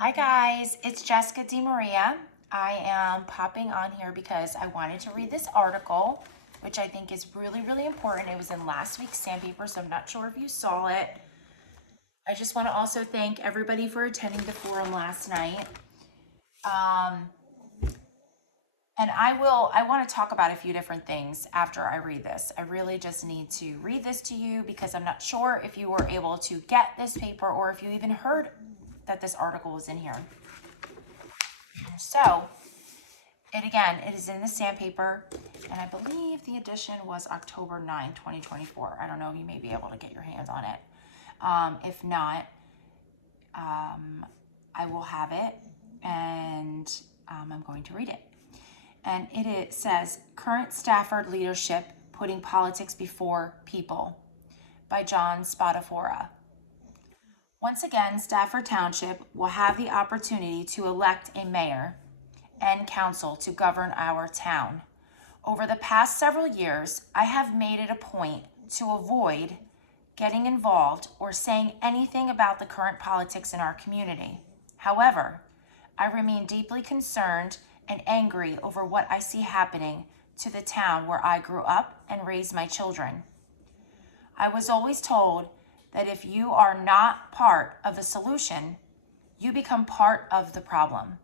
Hi guys, it's Jessica DeMaria. I am popping on here because I wanted to read this article, which I think is really important. It was in last week's Sandpaper, so I'm not sure if you saw it. I just want to also thank everybody for attending the forum last night. And I want to talk about a few different things after I read this. I really just need to read this to you because I'm not sure if you were able to get this paper or if you even heard that this article was in here. So, it is in the Sandpaper, and I believe the edition was October 9, 2024. I don't know, you may be able to get your hands on it. If not, I will have it, and I'm going to read it. And it says, Current Stafford Leadership Putting Politics Before People by John Spadafora. Once again, Stafford Township will have the opportunity to elect a mayor and council to govern our town. Over the past several years, I have made it a point to avoid getting involved or saying anything about the current politics in our community. However, I remain deeply concerned and angry over what I see happening to the town where I grew up and raised my children. I was always told that if you are not part of the solution, you become part of the problem.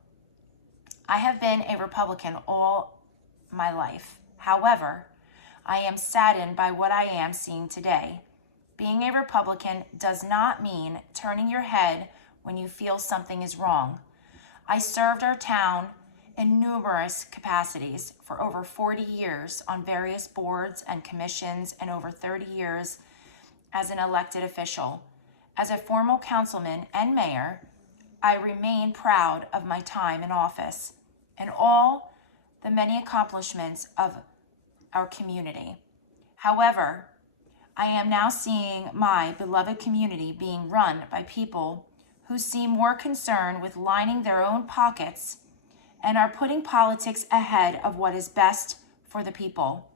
I have been a Republican all my life. However, I am saddened by what I am seeing today. Being a Republican does not mean turning your head when you feel something is wrong. I served our town in numerous capacities for over 40 years on various boards and commissions and over 30 years as an elected official. As a former councilman and mayor, I remain proud of my time in office and all the many accomplishments of our community. However, I am now seeing my beloved community being run by people who seem more concerned with lining their own pockets and are putting politics ahead of what is best for the people.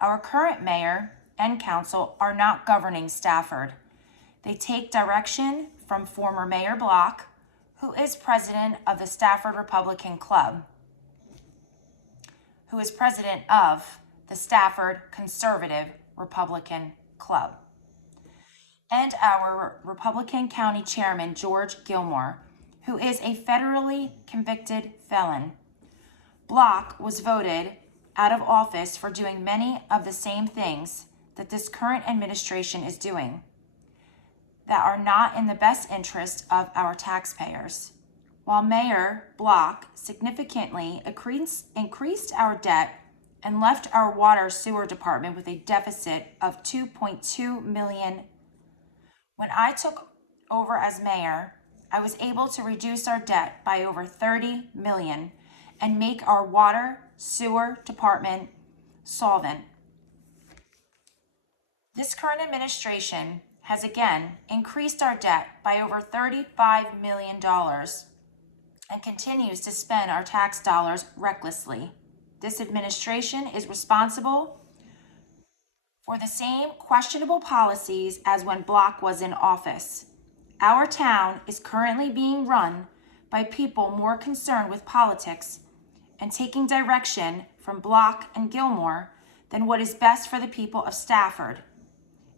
Our current mayor and council are not governing Stafford. They take direction from former Mayor Block, who is president of the Stafford Republican Club, who is president of the Stafford Conservative Republican Club, and our Republican County Chairman, George Gilmore, who is a federally convicted felon. Block was voted out of office for doing many of the same things that this current administration is doing that are not in the best interest of our taxpayers. While Mayor Block significantly increased our debt and left our water sewer department with a deficit of $2.2 million. When I took over as mayor, I was able to reduce our debt by over $30 million and make our water sewer department solvent. This current administration has again increased our debt by over $35 million and continues to spend our tax dollars recklessly. This administration is responsible for the same questionable policies as when Block was in office. Our town is currently being run by people more concerned with politics and taking direction from Block and Gilmore than what is best for the people of Stafford.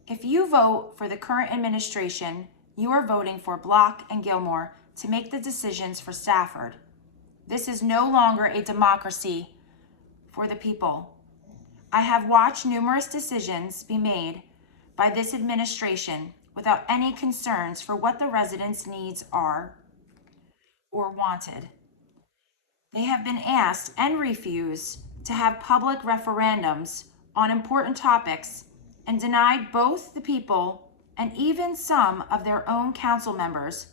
If you vote for the current administration, you are voting for Block and Gilmore to make the decisions for Stafford. This is no longer a democracy for the people. I have watched numerous decisions be made by this administration without any concerns for what the residents' needs are or wanted. They have been asked and refused to have public referendums on important topics and denied both the people and even some of their own council members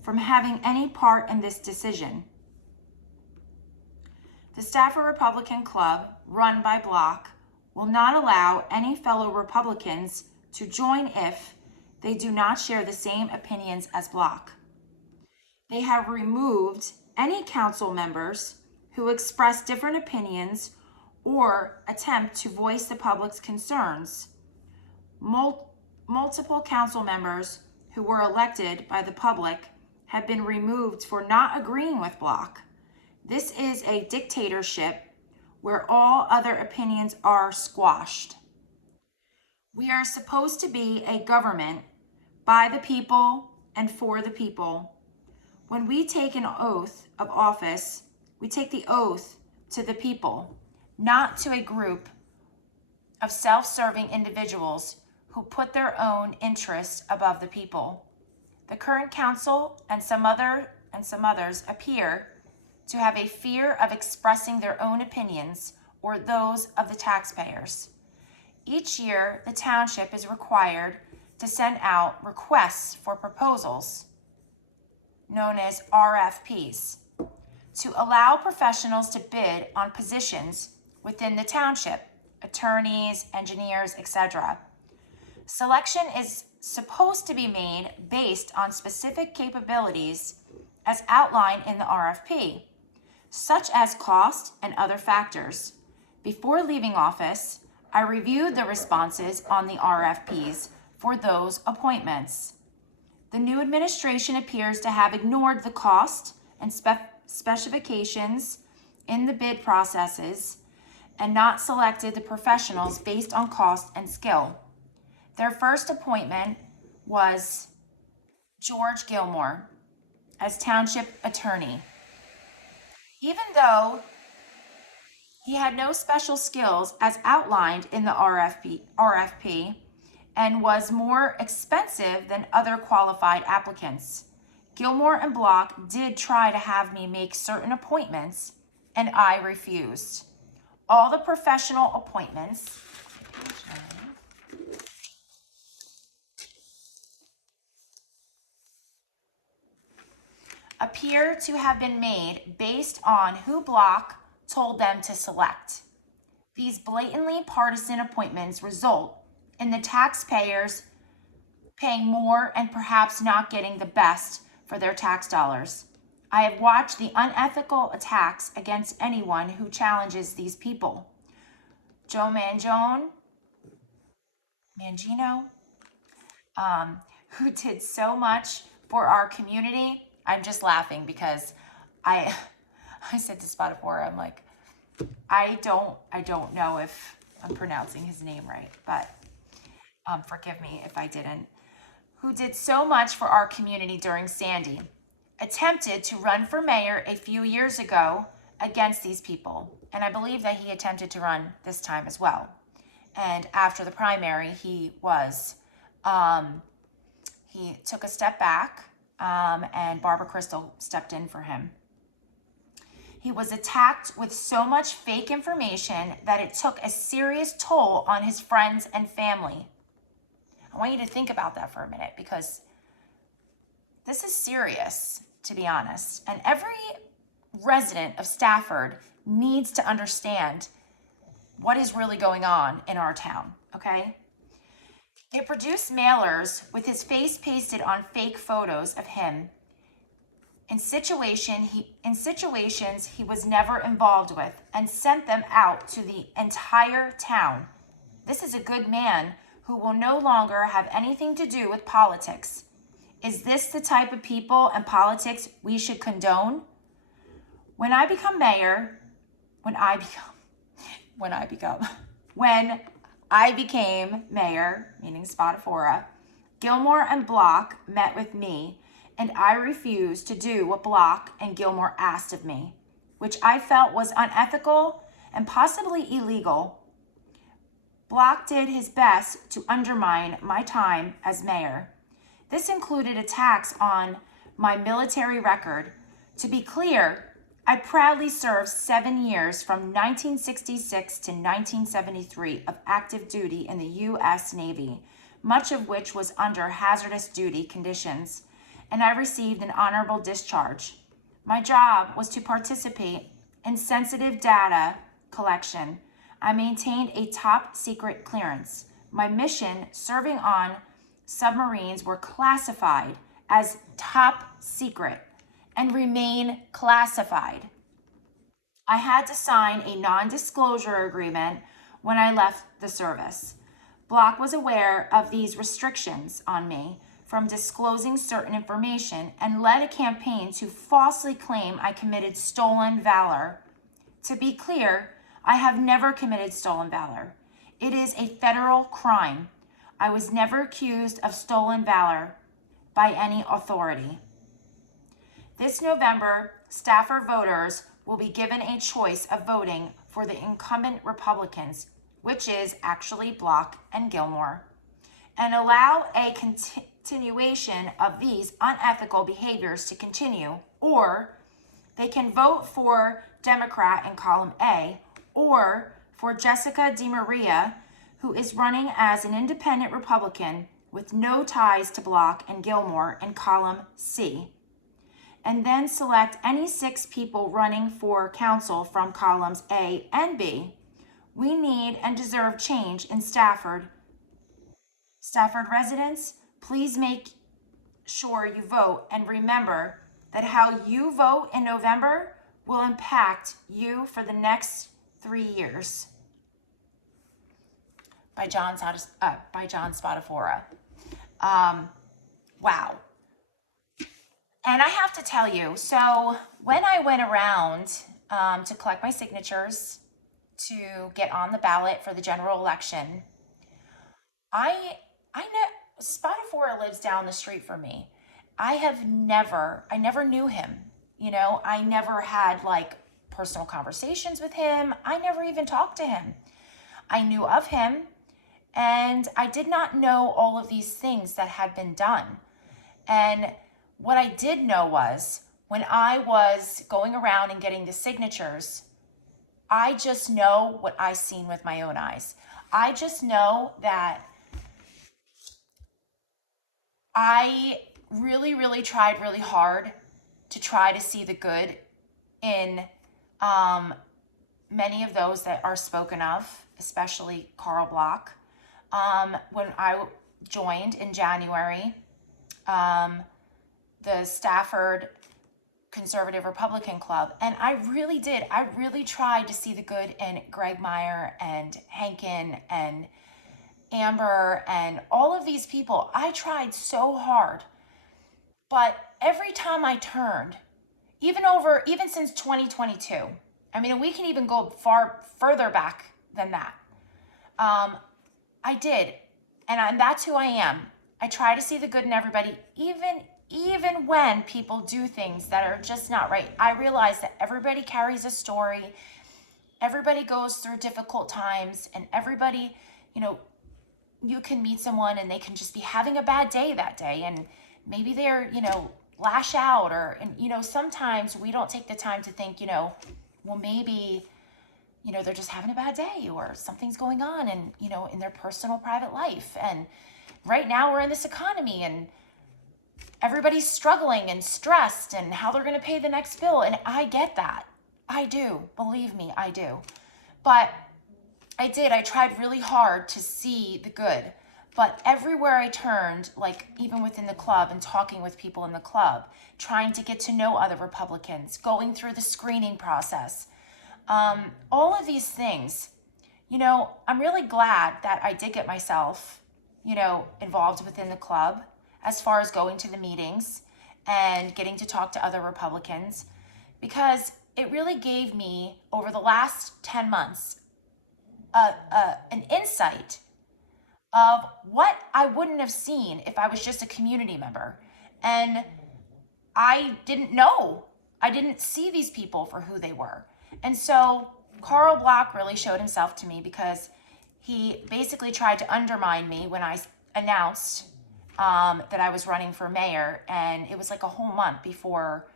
from having any part in this decision. The Stafford Republican Club, run by Block, will not allow any fellow Republicans to join if they do not share the same opinions as Block. They have removed any council members who express different opinions or attempt to voice the public's concerns. Multiple council members who were elected by the public have been removed for not agreeing with Block. This is a dictatorship where all other opinions are squashed. We are supposed to be a government by the people and for the people. When we take an oath of office, we take the oath to the people, not to a group of self-serving individuals who put their own interests above the people. The current council and some others appear to have a fear of expressing their own opinions or those of the taxpayers. Each year, the township is required to send out requests for proposals, known as RFPs, to allow professionals to bid on positions within the township, attorneys, engineers, etc. Selection is supposed to be made based on specific capabilities as outlined in the RFP, such as cost and other factors. Before leaving office, I reviewed the responses on the RFPs for those appointments. The new administration appears to have ignored the cost and specifications in the bid processes and not selected the professionals based on cost and skill. Their first appointment was George Gilmore as township attorney. Even though he had no special skills as outlined in the RFP and was more expensive than other qualified applicants, Gilmore and Block did try to have me make certain appointments, and I refused. All the professional appointments appear to have been made based on who Block told them to select. These blatantly partisan appointments result in the taxpayers paying more and perhaps not getting the best for their tax dollars. I have watched the unethical attacks against anyone who challenges these people. Joe Mangino, who did so much for our community. I'm just laughing because I said to Spadafora, I'm like, I don't know if I'm pronouncing his name right, but forgive me if I didn't. Who did so much for our community during Sandy, attempted to run for mayor a few years ago against these people. And I believe that he attempted to run this time as well. And after the primary, he took a step back, and Barbara Crystal stepped in for him. He was attacked with so much fake information that it took a serious toll on his friends and family. I want you to think about that for a minute, because this is serious, to be honest. And every resident of Stafford needs to understand what is really going on in our town, okay? It produced mailers with his face pasted on fake photos of him in situations he was never involved with, and sent them out to the entire town. This is a good man who will no longer have anything to do with politics. Is this the type of people and politics we should condone? When I became mayor, meaning Spadafora, Gilmore and Block met with me, and I refused to do what Block and Gilmore asked of me, which I felt was unethical and possibly illegal. Block did his best to undermine my time as mayor. This included attacks on my military record. To be clear, I proudly served 7 years from 1966 to 1973 of active duty in the U.S. Navy, much of which was under hazardous duty conditions, and I received an honorable discharge. My job was to participate in sensitive data collection. I maintained a top secret clearance. My mission serving on submarines were classified as top secret and remain classified. I had to sign a non-disclosure agreement when I left the service. Block was aware of these restrictions on me from disclosing certain information and led a campaign to falsely claim I committed stolen valor. To be clear, I have never committed stolen valor. It is a federal crime. I was never accused of stolen valor by any authority. This November, Stafford voters will be given a choice of voting for the incumbent Republicans, which is actually Block and Gilmore, and allow a continuation of these unethical behaviors to continue, or they can vote for Democrat in column A, or for Jessica DeMaria, who is running as an independent Republican with no ties to Block and Gilmore in column C, and then select any 6 people running for council from columns A and B. We need and deserve change in Stafford. Stafford residents, please make sure you vote, and remember that how you vote in November will impact you for the next 3 years. By John Spadafora. Wow. And I have to tell you, so when I went around to collect my signatures to get on the ballot for the general election, I know Spadafora lives down the street from me. I never knew him. I never had like personal conversations with him. I never even talked to him. I knew of him, and I did not know all of these things that had been done. And what I did know was when I was going around and getting the signatures, I just know what I seen with my own eyes. I just know that I really, really tried really hard to try to see the good in many of those that are spoken of, especially Carl Block. When I joined in January, the Stafford Conservative Republican Club, and I really did. I really tried to see the good in Greg Meyer and Henkin and Amber and all of these people. I tried so hard, but every time I turned, even since 2022, I mean, we can even go further back than that. I did, and that's who I am. I try to see the good in everybody, even when people do things that are just not right. I realize that everybody carries a story. Everybody goes through difficult times, and everybody, you can meet someone and they can just be having a bad day that day, and maybe they're, lash out, and sometimes we don't take the time to think, well, maybe, they're just having a bad day, or something's going on and, in their personal private life. And right now we're in this economy and everybody's struggling and stressed and how they're going to pay the next bill. And I get that. I do. Believe me, I do. But I tried really hard to see the good. But everywhere I turned, like even within the club and talking with people in the club, trying to get to know other Republicans, going through the screening process, all of these things, I'm really glad that I did get myself, involved within the club as far as going to the meetings and getting to talk to other Republicans, because it really gave me, over the last 10 months, an insight of what I wouldn't have seen if I was just a community member. And I didn't know. I didn't see these people for who they were. And so Carl Block really showed himself to me, because he basically tried to undermine me when I announced that I was running for mayor. And it was like a whole month before,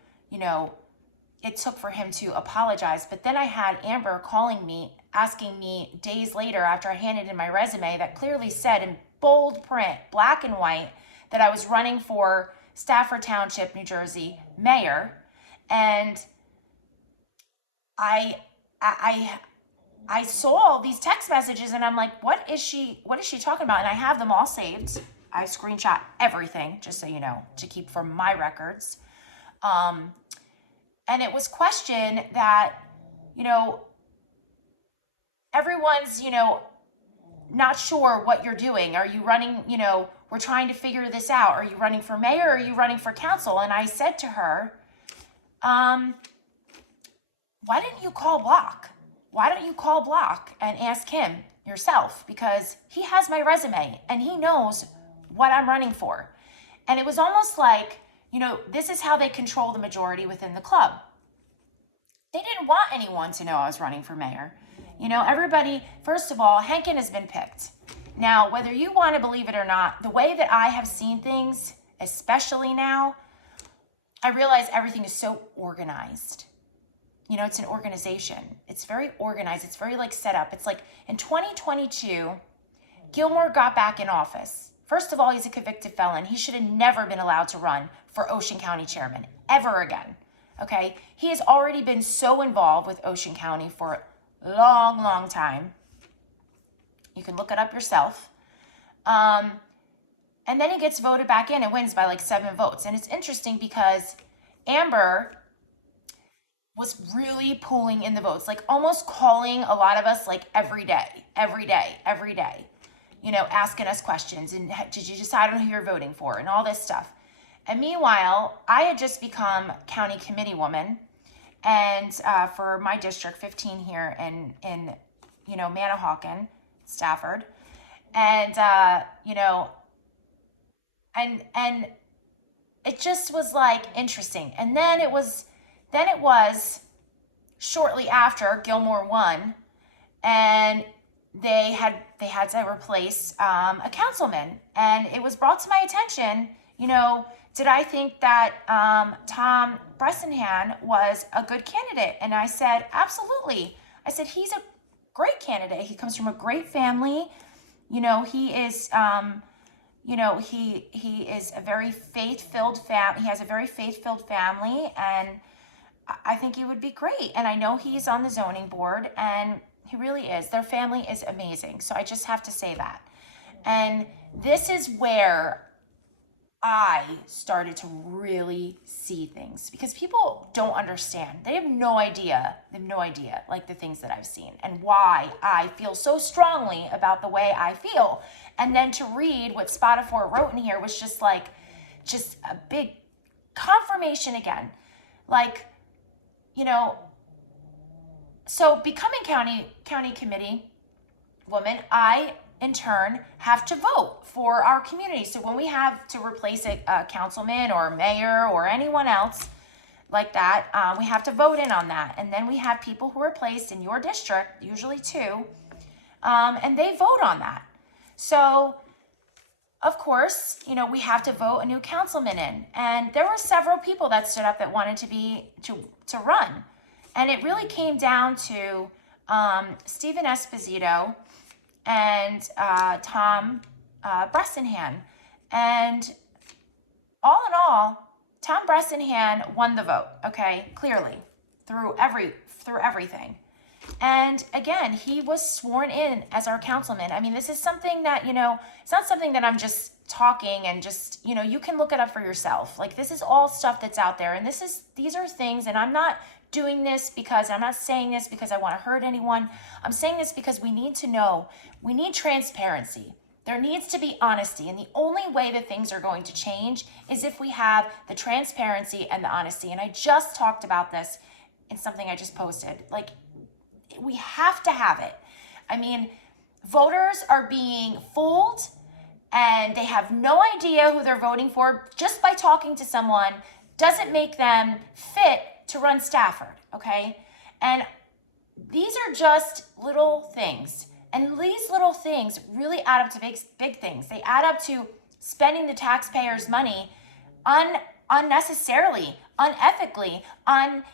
it took for him to apologize. But then I had Amber calling me, asking me days later after I handed in my resume that clearly said in bold print, black and white, that I was running for Stafford Township, New Jersey mayor. And I saw all these text messages and I'm like, what is she talking about? And I have them all saved. I screenshot everything, just so you know, to keep for my records. And it was questioned that, everyone's, not sure what you're doing. Are you running, we're trying to figure this out. Are you running for mayor or are you running for council? And I said to her, why didn't you call Block? Why don't you call Block and ask him yourself? Because he has my resume and he knows what I'm running for. And it was almost like, this is how they control the majority within the club. They didn't want anyone to know I was running for mayor. Everybody, first of all, Henkin has been picked. Now, whether you want to believe it or not, the way that I have seen things, especially now, I realize everything is so organized. It's an organization. It's very organized. It's very set up. It's like in 2022, Gilmore got back in office. First of all, he's a convicted felon. He should have never been allowed to run for Ocean County chairman ever again. Okay? He has already been so involved with Ocean County for a long, long time. You can look it up yourself. And then he gets voted back in and wins by 7 votes. And it's interesting because Amber was really pulling in the votes, almost calling a lot of us every day, asking us questions. And did you decide on who you're voting for and all this stuff? And meanwhile, I had just become county committee woman and for my district 15 here in Manahawkin, Stafford. And, and it just was interesting. And then it was shortly after Gilmore won, and they had to replace a councilman. And it was brought to my attention, did I think that Tom Bressenhan was a good candidate? And I said, absolutely. I said, he's a great candidate. He comes from a great family. He is, he is a very faith-filled family. He has a very faith-filled family, and I think he would be great. And I know he's on the zoning board, and he really is. Their family is amazing. So I just have to say that. And this is where I started to really see things, because people don't understand. They have no idea. The things that I've seen and why I feel so strongly about the way I feel. And then to read what Spotify wrote in here was just a big confirmation again. So becoming county committee woman, I in turn have to vote for our community. So when we have to replace a councilman or a mayor or anyone else like that, we have to vote in on that. And then we have people who are placed in your district, usually 2, and they vote on that. So of course, we have to vote a new councilman in. And there were several people that stood up that wanted to run. And it really came down to Stephen Esposito and Tom Bressenhan. And all in all, Tom Bressenhan won the vote, okay, clearly, through everything. And again, he was sworn in as our councilman. I mean, this is something that, it's not something that I'm just talking and just, you can look it up for yourself. This is all stuff that's out there. And these are things, and I'm not doing this I'm not saying this because I want to hurt anyone. I'm saying this because we need to know, we need transparency. There needs to be honesty. And the only way that things are going to change is if we have the transparency and the honesty. And I just talked about this in something I just posted. We have to have it. I mean, voters are being fooled and they have no idea who they're voting for just by talking to someone doesn't make them fit to run Stafford, okay? And these are just little things. And these little things really add up to big things. They add up to spending the taxpayers' money unnecessarily, unethically,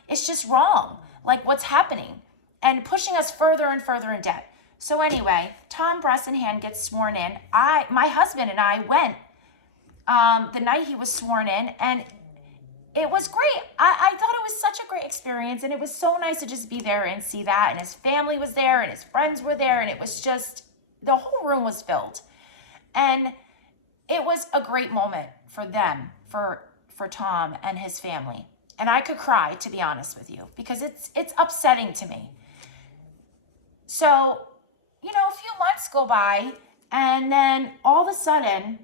it's just wrong, what's happening, and pushing us further and further in debt. So anyway, Tom Bressenhan gets sworn in. My husband and I went the night he was sworn in, and it was great. I thought it was such a great experience, and it was so nice to just be there and see that, and his family was there, and his friends were there, and it was just, the whole room was filled. And it was a great moment for them, for Tom and his family. And I could cry, to be honest with you, because it's upsetting to me. So, a few months go by, and then all of a sudden,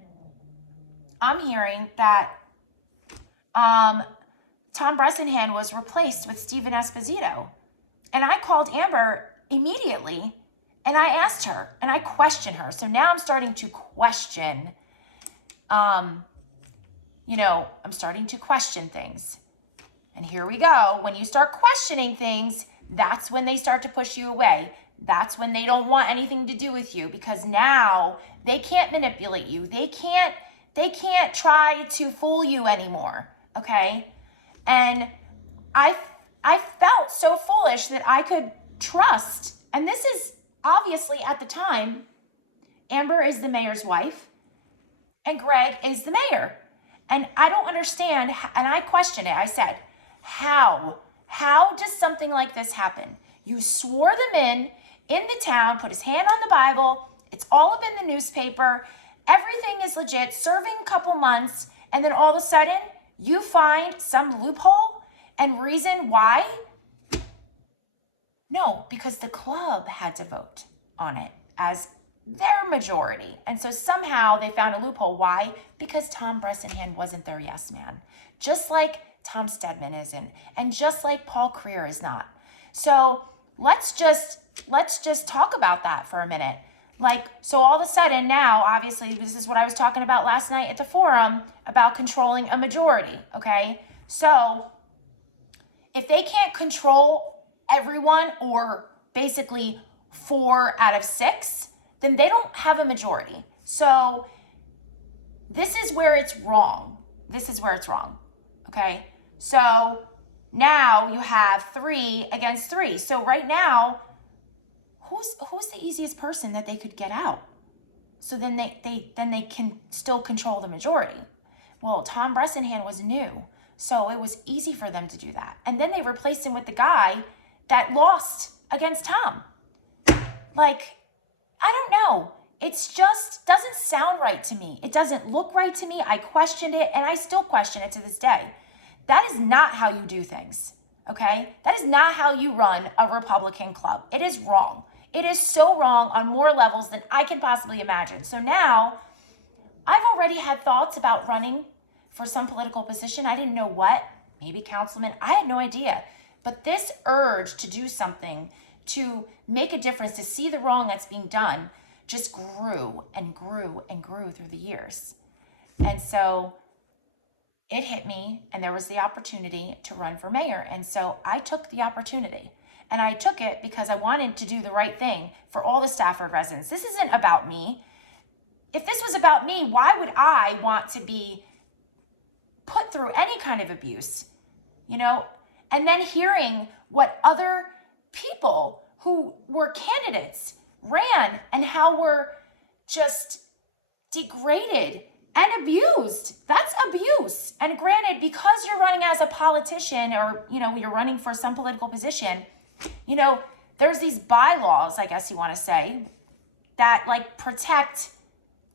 I'm hearing that Tom Bressenhan was replaced with Steven Esposito. And I called Amber immediately and I asked her and I questioned her. So now I'm starting to question, I'm starting to question things. And here we go. When you start questioning things, that's when they start to push you away. That's when they don't want anything to do with you, because now they can't manipulate you. They can't try to fool you anymore. Okay? And I felt so foolish that I could trust. And this is obviously at the time, Amber is the mayor's wife and Greg is the mayor. And I don't understand. And I questioned it. I said, how does something like this happen? You swore them in the town, put his hand on the Bible. It's all up in the newspaper. Everything is legit, serving a couple months. And then all of a sudden you find some loophole and reason why? No, because the club had to vote on it as their majority. And so somehow they found a loophole. Why? Because Tom Bressenhan wasn't their yes man. Just like Tom Stedman isn't. And just like Paul Creer is not. So let's just talk about that for a minute. So all of a sudden now, obviously, this is what I was talking about last night at the forum about controlling a majority, okay? So if they can't control everyone, or basically 4 out of 6, then they don't have a majority. So this is where it's wrong. Okay? So now you have 3 against 3. So right now, who's the easiest person that they could get out? So then they can still control the majority. Well, Tom Bressenhan was new, so it was easy for them to do that. And then they replaced him with the guy that lost against Tom. I don't know. It's just doesn't sound right to me. It doesn't look right to me. I questioned it, and I still question it to this day. That is not how you do things, okay? That is not how you run a Republican club. It is wrong. It is so wrong on more levels than I can possibly imagine. So now, I've already had thoughts about running for some political position. I didn't know what, maybe councilman. I had no idea. But this urge to do something, to make a difference, to see the wrong that's being done, just grew and grew and grew through the years. And so it hit me, and there was the opportunity to run for mayor. And so I took the opportunity. And I took it because I wanted to do the right thing for all the Stafford residents. This isn't about me. If this was about me, why would I want to be put through any kind of abuse? And then hearing what other people who were candidates ran and how we're just degraded and abused. That's abuse. And granted, because you're running as a politician, or, you're running for some political position, there's these bylaws, I guess you want to say, that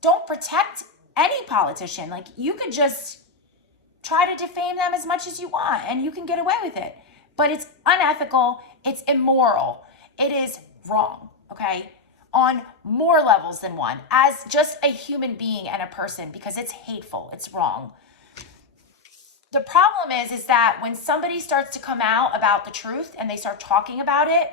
don't protect any politician. You could just try to defame them as much as you want and you can get away with it. But it's unethical, it's immoral, it is wrong, okay? On more levels than one, as just a human being and a person, because it's hateful, it's wrong. The problem is that when somebody starts to come out about the truth and they start talking about it,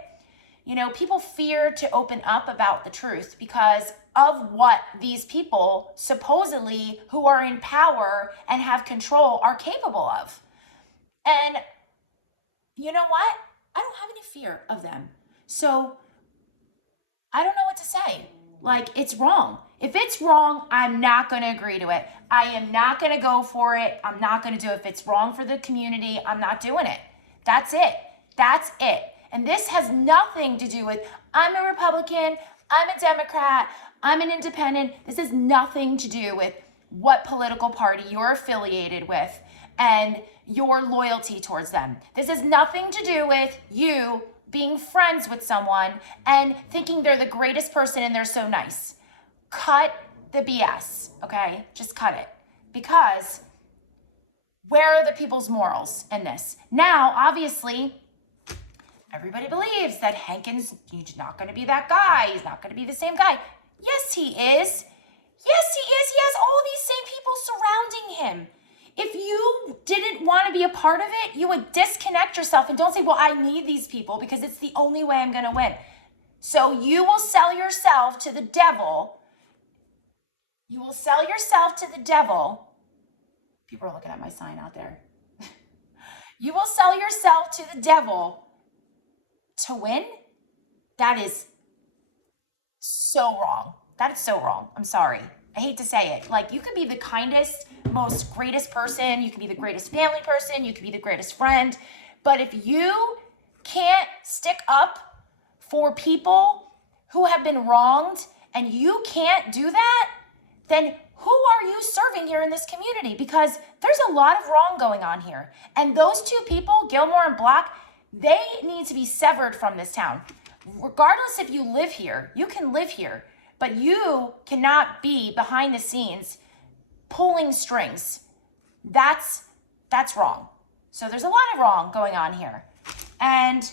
people fear to open up about the truth because of what these people supposedly who are in power and have control are capable of. And you know what? I don't have any fear of them. So I don't know what to say. It's wrong. If it's wrong, I'm not going to agree to it. I am not going to go for it. I'm not going to do it. If it's wrong for the community, I'm not doing it. That's it. And this has nothing to do with, I'm a Republican, I'm a Democrat, I'm an independent. This has nothing to do with what political party you're affiliated with and your loyalty towards them. This has nothing to do with you being friends with someone and thinking they're the greatest person and they're so nice. Cut the BS, okay? Just cut it. Because where are the people's morals in this? Now, obviously, everybody believes that Hankins, he's not going to be that guy. He's not going to be the same guy. Yes, he is. Yes, he is. He has all these same people surrounding him. If you didn't want to be a part of it, you would disconnect yourself and don't say, well, I need these people because it's the only way I'm going to win. So you will sell yourself to the devil. You will sell yourself to the devil. People are looking at my sign out there. You will sell yourself to the devil to win? That is so wrong. That is so wrong. I'm sorry. I hate to say it. Like, you could be the kindest, most greatest person. You can be the greatest family person. You can be the greatest friend. But if you can't stick up for people who have been wronged and you can't do that, then who are you serving here in this community? Because there's a lot of wrong going on here. And those two people, Gilmore and Block, they need to be severed from this town. Regardless if you live here, you can live here, but you cannot be behind the scenes pulling strings. That's wrong. So there's a lot of wrong going on here. And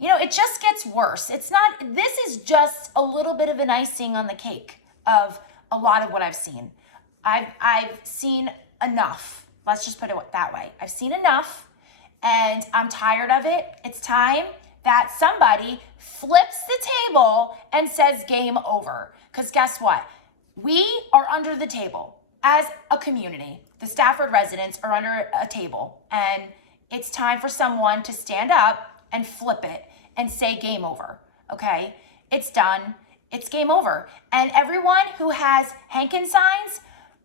it just gets worse. This is just a little bit of an icing on the cake of a lot of what I've seen. I've seen enough. Let's just put it that way. I've seen enough and I'm tired of it. It's time that somebody flips the table and says game over. Because guess what? We are under the table as a community. The Stafford residents are under a table, and it's time for someone to stand up and flip it and say game over, okay? It's done. It's game over. And everyone who has Hankin signs,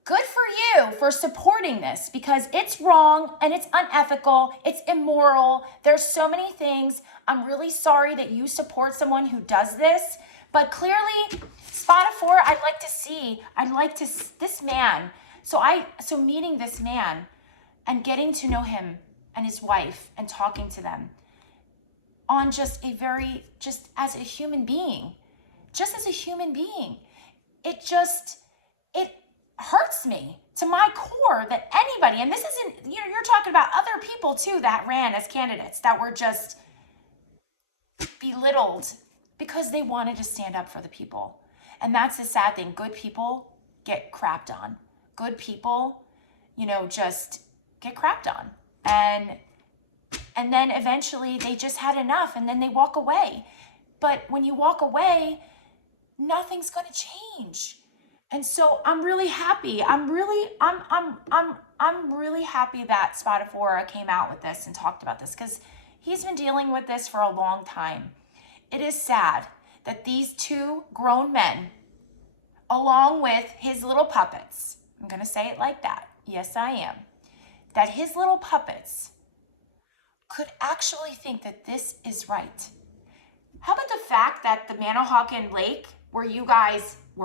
good for you for supporting this, because it's wrong and it's unethical. It's immoral. There's so many things. I'm really sorry that you support someone who does this, but clearly Spotafora, this man. So meeting this man and getting to know him and his wife and talking to them on just as a human being, it hurts me to my core that anybody, and this isn't, you're talking about other people too that ran as candidates that were just belittled because they wanted to stand up for the people. And that's the sad thing. Good people get crapped on. Good people, just get crapped on. And then eventually they just had enough and then they walk away. But when you walk away, nothing's going to change. And so I'm really happy. I'm really happy that Spotafora came out with this and talked about this, because he's been dealing with this for a long time. It is sad that these two grown men, along with his little puppets, I'm going to say it like that. Yes, I am. That his little puppets could actually think that this is right. How about the fact that the Manahawkin Lake, where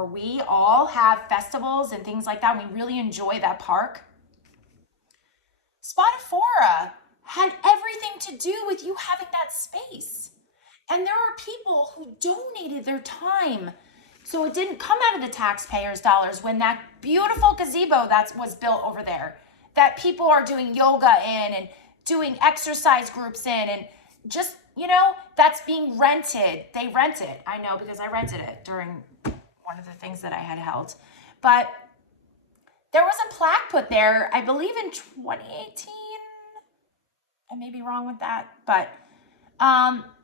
we all have festivals and things like that, and we really enjoy that park, Spotafora had everything to do with you having that space. And there are people who donated their time, so it didn't come out of the taxpayers' dollars, when that beautiful gazebo that was built over there, that people are doing yoga in and doing exercise groups in, and just, that's being rented. They rent it. I know, because I rented it during one of the things that I had held. But there was a plaque put there, I believe in 2018. I may be wrong with that, but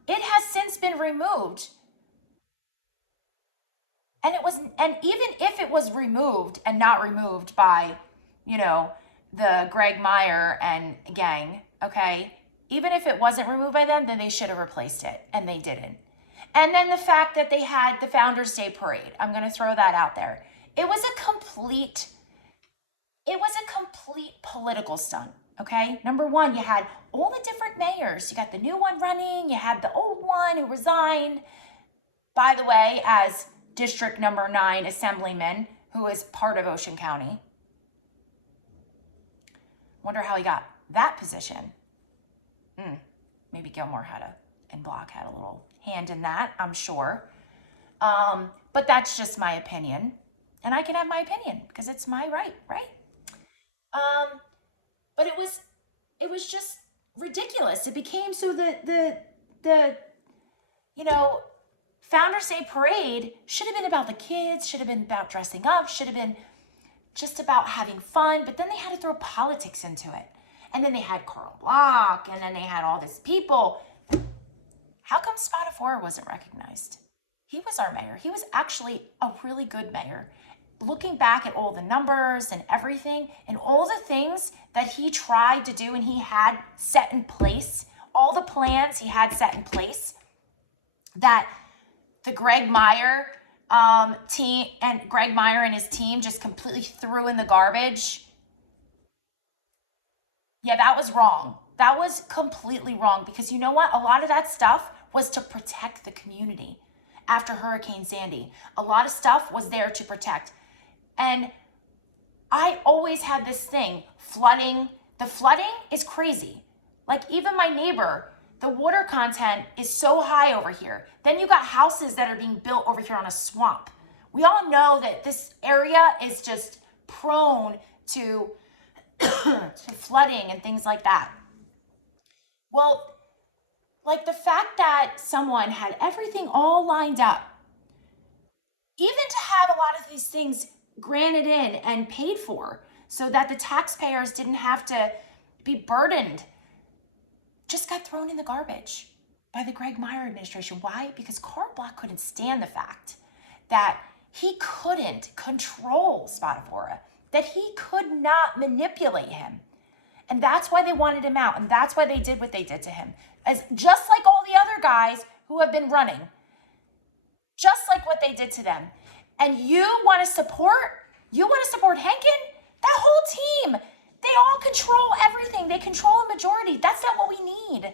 it has since been removed. And even if it was removed and not removed by, the Greg Meyer and gang, okay, even if it wasn't removed by them, then they should have replaced it, and they didn't. And then the fact that they had the Founders Day Parade, I'm going to throw that out there. It was a complete political stunt, okay? Number one, you had all the different mayors. You got the new one running, you had the old one who resigned, by the way, as District Number 9 Assemblyman, who is part of Ocean County. Wonder how he got that position. Maybe Gilmore and Block had a little hand in that, I'm sure. But that's just my opinion. And I can have my opinion because it's my right? But it was just ridiculous. It became so the Founders Day parade should have been about the kids, should have been about dressing up, should have been just about having fun, but then they had to throw politics into it. And then they had Carl Block, and then they had all these people. How come Spadafora wasn't recognized? He was our mayor. He was actually a really good mayor. Looking back at all the numbers and everything, and all the things that he tried to do and he had set in place, all the plans he had set in place, that the Greg Meyer team and Greg Meyer and his team just completely threw in the garbage. Yeah, that was wrong. That was completely wrong, because you know what? A lot of that stuff was to protect the community after Hurricane Sandy. A lot of stuff was there to protect. And I always had this thing, flooding. The flooding is crazy. Like, even my neighbor, the water content is so high over here. Then you got houses that are being built over here on a swamp. We all know that this area is just prone to, to flooding and things like that. Well, like the fact that someone had everything all lined up, even to have a lot of these things granted in and paid for so that the taxpayers didn't have to be burdened, just got thrown in the garbage by the Greg Meyer administration. Why? Because Carl Block couldn't stand the fact that he couldn't control Spadafora, that he could not manipulate him. And that's why they wanted him out. And that's why they did what they did to him. As just like all the other guys who have been running, just like what they did to them. And you want to support Henkin? That whole team, they all control everything. They control a majority. That's not what we need.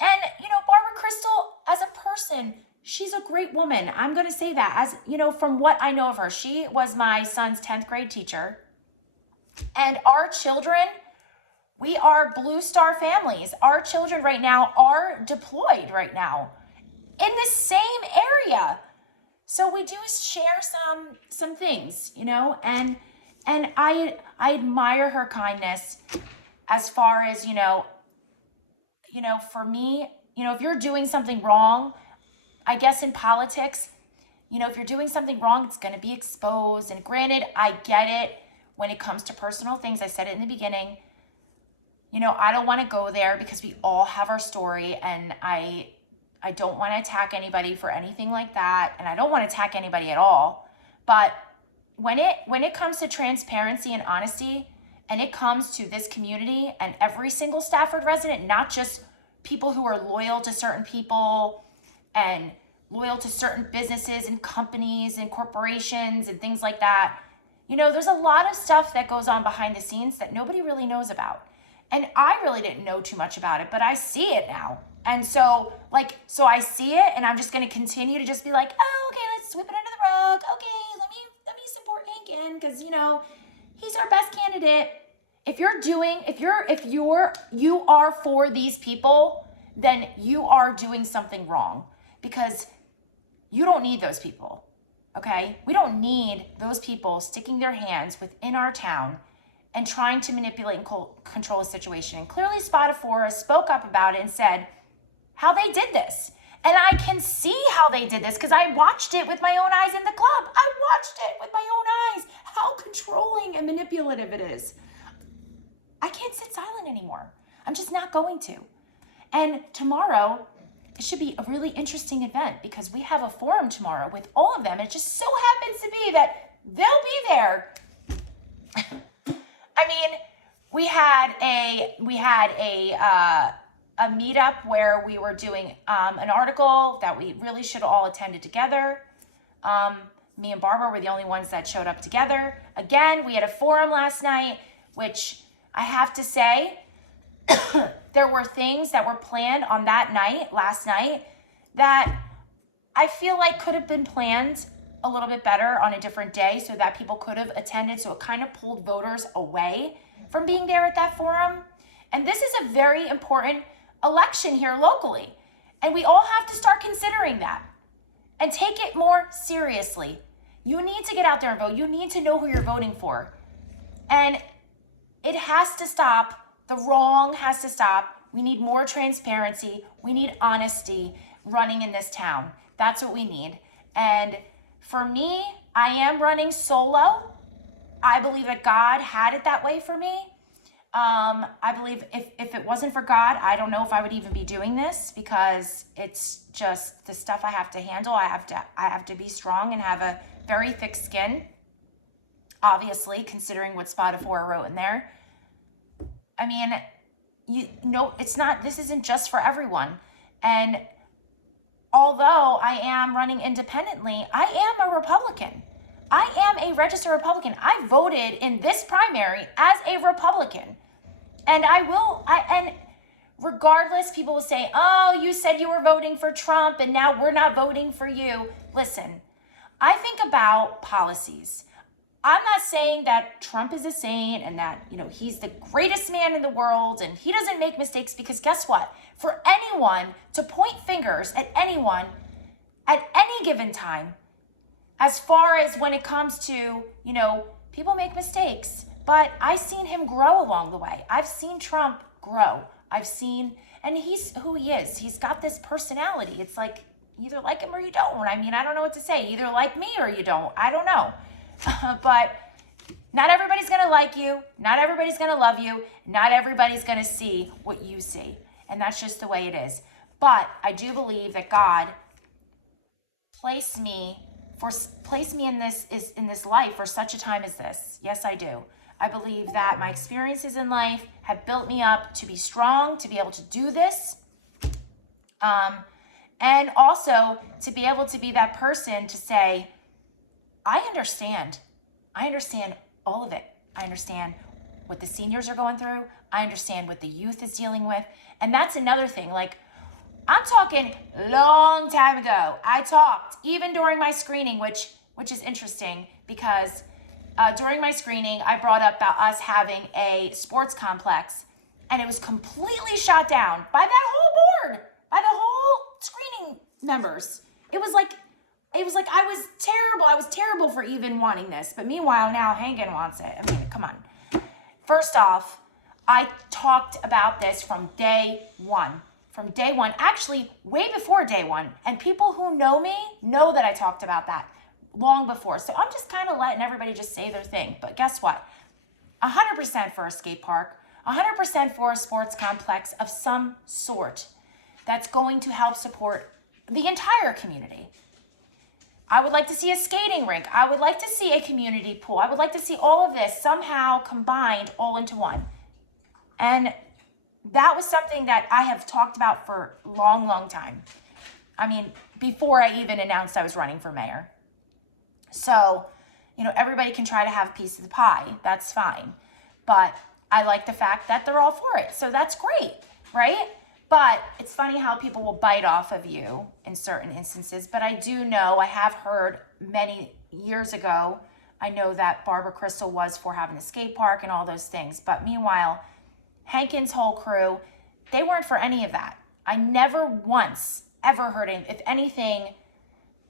And, Barbara Crystal, as a person, she's a great woman. I'm going to say that. As, from what I know of her, she was my son's 10th grade teacher. And our children, we are Blue Star families. Our children right now are deployed right now in the same area. So we do share some things, and I admire her kindness as far as, for me, if you're doing something wrong, I guess in politics, if you're doing something wrong, it's going to be exposed. And granted, I get it when it comes to personal things. I said it in the beginning. I don't want to go there because we all have our story, and I don't want to attack anybody for anything like that, and I don't want to attack anybody at all. But when it comes to transparency and honesty, and it comes to this community and every single Stafford resident, not just people who are loyal to certain people and loyal to certain businesses and companies and corporations and things like that, there's a lot of stuff that goes on behind the scenes that nobody really knows about. And I really didn't know too much about it, but I see it now. And so I see it, and I'm just going to continue to just be like, oh, okay, let's sweep it under the rug. Okay, let me support Henkin because, he's our best candidate. If you are for these people, then you are doing something wrong, because you don't need those people. Okay? We don't need those people sticking their hands within our town and trying to manipulate and control a situation. And clearly Spadafora spoke up about it and said how they did this. And I can see how they did this because I watched it with my own eyes in the club. I watched it with my own eyes, how controlling and manipulative it is. I can't sit silent anymore. I'm just not going to. And tomorrow, it should be a really interesting event because we have a forum tomorrow with all of them. It just so happens to be that they'll be there. I mean, we had a meetup where we were doing an article that we really should have all attended together. Me and Barbara were the only ones that showed up together. Again, we had a forum last night, which I have to say, there were things that were planned on that night, last night, that I feel like could have been planned a little bit better on a different day so that people could have attended. So it kind of pulled voters away from being there at that forum. And this is a very important election here locally. And we all have to start considering that and take it more seriously. You need to get out there and vote. You need to know who you're voting for. And it has to stop. The wrong has to stop. We need more transparency. We need honesty. running in this town. That's what we need. And for me, I am running solo. I believe that God had it that way for me. I believe if it wasn't for God, I don't know if I would even be doing this, because it's just the stuff I have to handle. I have to be strong and have a very thick skin, obviously, considering what Spotify wrote in there. I mean, this isn't just for everyone. And although I am running independently, I am a Republican. I am a registered Republican. I voted in this primary as a Republican. And and regardless, people will say, oh, you said you were voting for Trump and now we're not voting for you. Listen, I think about policies. I'm not saying that Trump is a saint and that, he's the greatest man in the world and he doesn't make mistakes, because guess what? For anyone to point fingers at anyone at any given time, as far as when it comes to, people make mistakes, but I've seen him grow along the way. I've seen Trump grow. And he's who he is. He's got this personality. It's like, either like him or you don't. I mean, I don't know what to say. Either like me or you don't. I don't know. But not everybody's going to like you. Not everybody's going to love you. Not everybody's going to see what you see. And that's just the way it is. But I do believe that God placed me in this life for such a time as this. Yes, I do. I believe that my experiences in life have built me up to be strong, to be able to do this. And also to be able to be that person to say, I understand all of it. I understand what the seniors are going through. I understand what the youth is dealing with. And that's another thing. Like, I'm talking long time ago. I talked even during my screening, which is interesting, because during my screening, I brought up about us having a sports complex, and it was completely shot down by that whole board, by the whole screening members. It was like I was terrible. I was terrible for even wanting this. But meanwhile, now Hankin wants it. I mean, come on. First off, I talked about this from day one. Actually, way before day one. And people who know me know that I talked about that long before. So I'm just kind of letting everybody just say their thing. But guess what? 100% for a skate park, 100% for a sports complex of some sort that's going to help support the entire community. I would like to see a skating rink. I would like to see a community pool. I would like to see all of this somehow combined all into one. And that was something that I have talked about for a long, long time. I mean, before I even announced I was running for mayor. So, everybody can try to have a piece of the pie. That's fine. But I like the fact that they're all for it. So that's great, right? But it's funny how people will bite off of you in certain instances. But I do know, I have heard many years ago, I know that Barbara Crystal was for having a skate park and all those things. But meanwhile, Hankin's whole crew, they weren't for any of that. I never once ever heard him. If anything,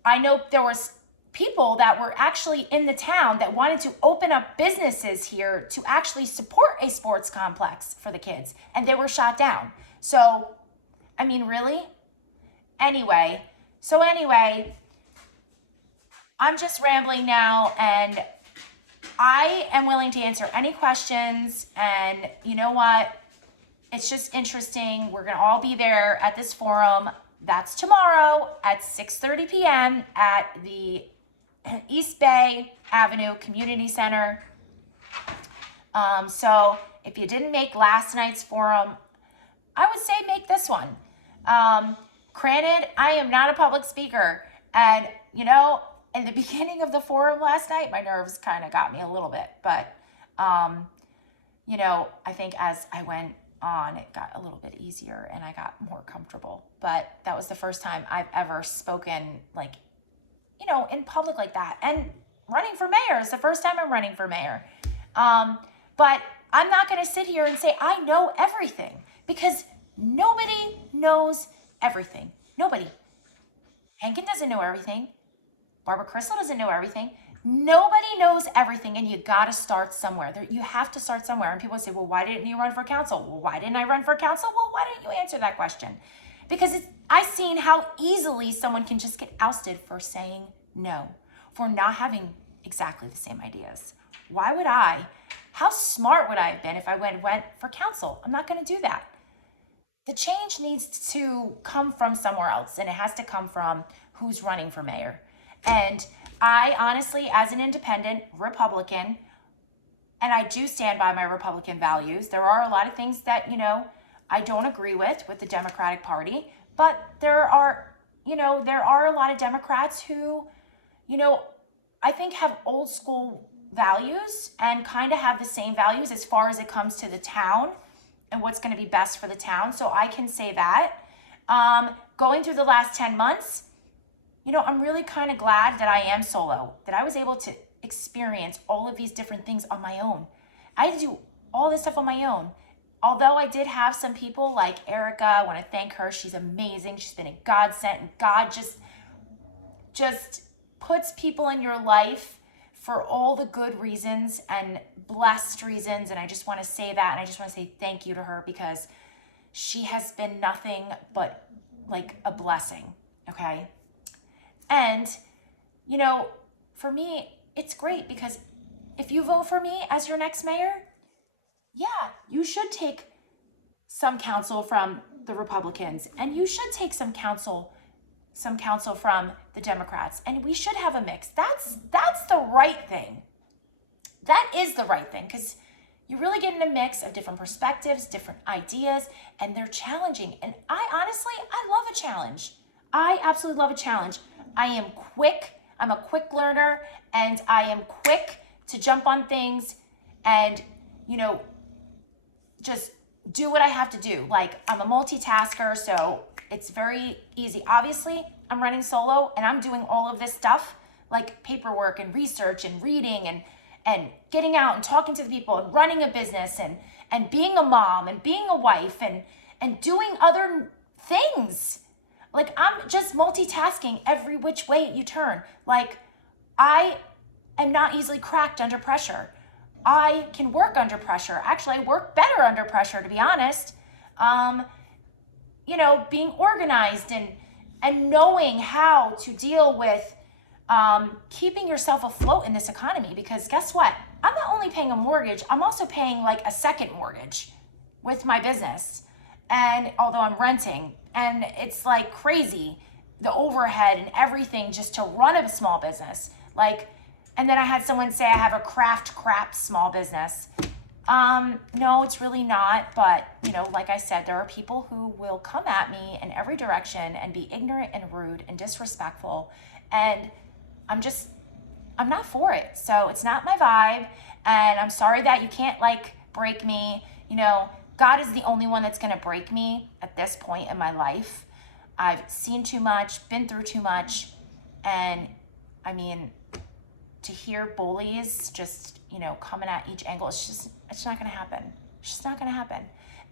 I know there was people that were actually in the town that wanted to open up businesses here to actually support a sports complex for the kids, and they were shot down. So, I mean, really? Anyway, I'm just rambling now, and I am willing to answer any questions. And you know what? It's just interesting. We're going to all be there at this forum. That's tomorrow at 6:30 p.m. at the East Bay Avenue Community Center. So if you didn't make last night's forum, I would say make this one. Granted, I am not a public speaker. And, in the beginning of the forum last night, my nerves kind of got me a little bit. But, I think as I went on, it got a little bit easier and I got more comfortable. But that was the first time I've ever spoken, in public like that. And running for mayor is the first time I'm running for mayor. But I'm not going to sit here and say I know everything, because nobody knows everything. Nobody. Hankin doesn't know everything. Barbara Crystal doesn't know everything. Nobody knows everything, and you got to start somewhere. You have to start somewhere. And people say, well, why didn't you run for council? Well, why didn't I run for council? Well, why didn't you answer that question? Because I've seen how easily someone can just get ousted for saying no, for not having exactly the same ideas. Why would I? How smart would I have been if I went for counsel? I'm not going to do that. The change needs to come from somewhere else, and it has to come from who's running for mayor. And I honestly, as an independent Republican, and I do stand by my Republican values, there are a lot of things that, I don't agree with the Democratic Party, but there are a lot of Democrats who, I think have old school values and kind of have the same values as far as it comes to the town and what's going to be best for the town. So I can say that. Going through the last 10 months, I'm really kind of glad that I am solo, that I was able to experience all of these different things on my own. I had to do all this stuff on my own. Although I did have some people like Erica, I want to thank her. She's amazing. She's been a godsend, and God just puts people in your life for all the good reasons and blessed reasons. And I just want to say that. And I just want to say thank you to her, because she has been nothing but like a blessing. Okay. And, for me, it's great, because if you vote for me as your next mayor, yeah, you should take some counsel from the Republicans, and you should take some counsel from the Democrats, and we should have a mix. That's the right thing. That is the right thing, because you really get in a mix of different perspectives, different ideas, and they're challenging. And I love a challenge. I absolutely love a challenge. I am quick. I'm a quick learner, and I am quick to jump on things and, just do what I have to do. Like, I'm a multitasker, so it's very easy. Obviously, I'm running solo, and I'm doing all of this stuff, like paperwork and research and reading and getting out and talking to the people and running a business and being a mom and being a wife and doing other things. Like, I'm just multitasking every which way you turn. Like, I am not easily cracked under pressure. I can work under pressure. Actually, I work better under pressure, to be honest. Being organized and knowing how to deal with keeping yourself afloat in this economy. Because guess what? I'm not only paying a mortgage, I'm also paying like a second mortgage with my business. And although I'm renting, and it's like crazy, the overhead and everything just to run a small business. And then I had someone say I have a craft crap small business. No, it's really not. But, like I said, there are people who will come at me in every direction and be ignorant and rude and disrespectful. And I'm not for it. So it's not my vibe. And I'm sorry that you can't break me. God is the only one that's going to break me at this point in my life. I've seen too much, been through too much. And to hear bullies just, coming at each angle, it's not going to happen. It's just not going to happen.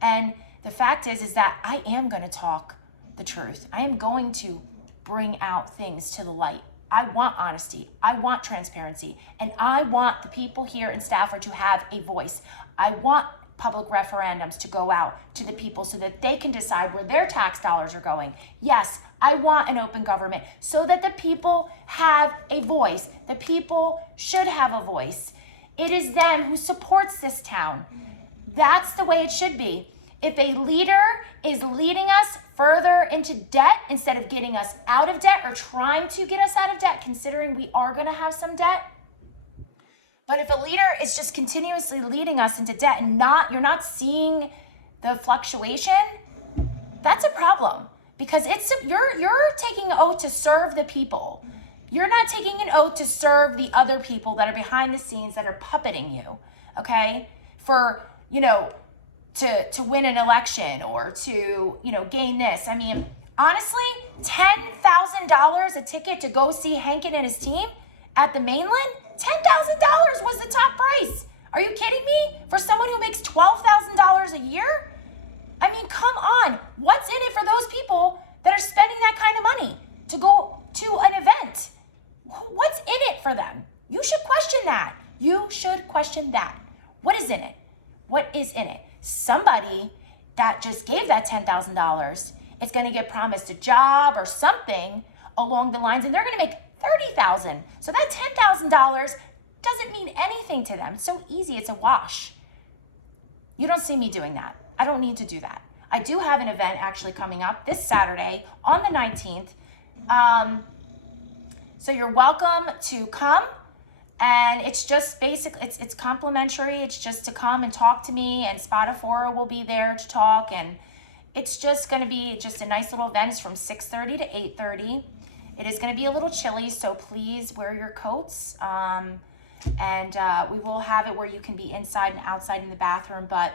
And the fact is that I am going to talk the truth. I am going to bring out things to the light. I want honesty. I want transparency. And I want the people here in Stafford to have a voice. I want public referendums to go out to the people so that they can decide where their tax dollars are going. Yes, I want an open government so that the people have a voice. The people should have a voice. It is them who supports this town. That's the way it should be. If a leader is leading us further into debt instead of getting us out of debt or trying to get us out of debt, considering we are going to have some debt, but if a leader is just continuously leading us into debt and you're not seeing the fluctuation, that's a problem, because you're taking an oath to serve the people. You're not taking an oath to serve the other people that are behind the scenes that are puppeting you, okay? For, to win an election or to, gain this. Honestly, $10,000 a ticket to go see Henkin and his team at the mainland, $10,000 was the top price. Are you kidding me? For someone who makes $12,000 a year? Come on. What's in it for those people that are spending that kind of money to go to an event? What's in it for them? You should question that. You should question that. What is in it? What is in it? Somebody that just gave that $10,000 is going to get promised a job or something along the lines, and they're going to make $30,000. So that $10,000 doesn't mean anything to them. It's so easy. It's a wash. You don't see me doing that. I don't need to do that. I do have an event actually coming up this Saturday on the 19th. So you're welcome to come. And it's just it's complimentary. It's just to come and talk to me, and Spotifora will be there to talk. And it's just going to be just a nice little event. It's from 6:30 to 8:30. It is going to be a little chilly, so please wear your coats. And we will have it where you can be inside and outside in the bathroom, but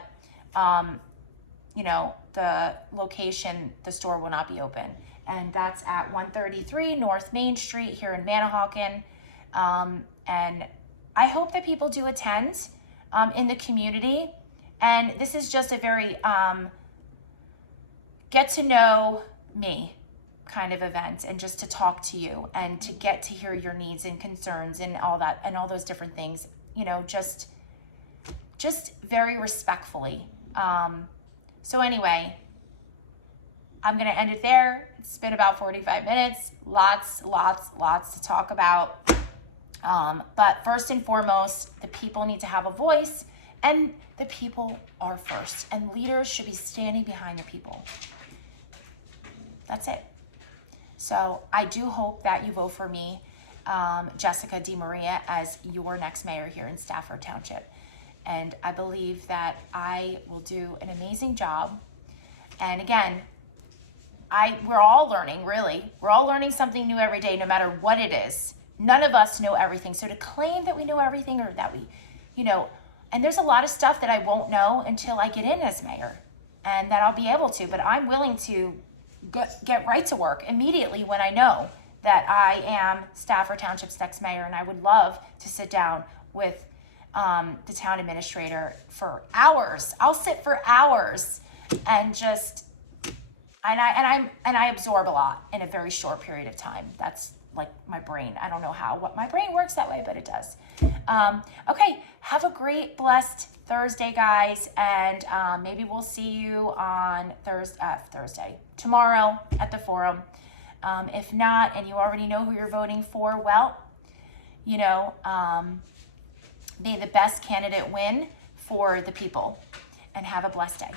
the location, the store will not be open. And that's at 133 North Main Street here in Manahawkin. And I hope that people do attend in the community. And this is just a very get to know me kind of event, and just to talk to you and to get to hear your needs and concerns and all that and all those different things, just very respectfully. So anyway, I'm going to end it there. It's been about 45 minutes. Lots to talk about. But first and foremost, the people need to have a voice, and the people are first, and leaders should be standing behind the people. That's it. So I do hope that you vote for me, Jessica DeMaria, as your next mayor here in Stafford Township. And I believe that I will do an amazing job. And again, we're all learning, really. We're all learning something new every day, no matter what it is. None of us know everything. So to claim that we know everything, or that we, and there's a lot of stuff that I won't know until I get in as mayor, and that I'll be able to, but I'm willing to get right to work immediately when I know that I am Stafford Township's next mayor, and I would love to sit down with the town administrator for hours. I'll sit for hours and I absorb a lot in a very short period of time. That's like my brain. I don't know what my brain works that way, but it does. Okay, have a great, blessed Thursday, guys, and maybe we'll see you on Thursday, tomorrow at the forum. If not, and you already know who you're voting for, well, may the best candidate win for the people, and have a blessed day.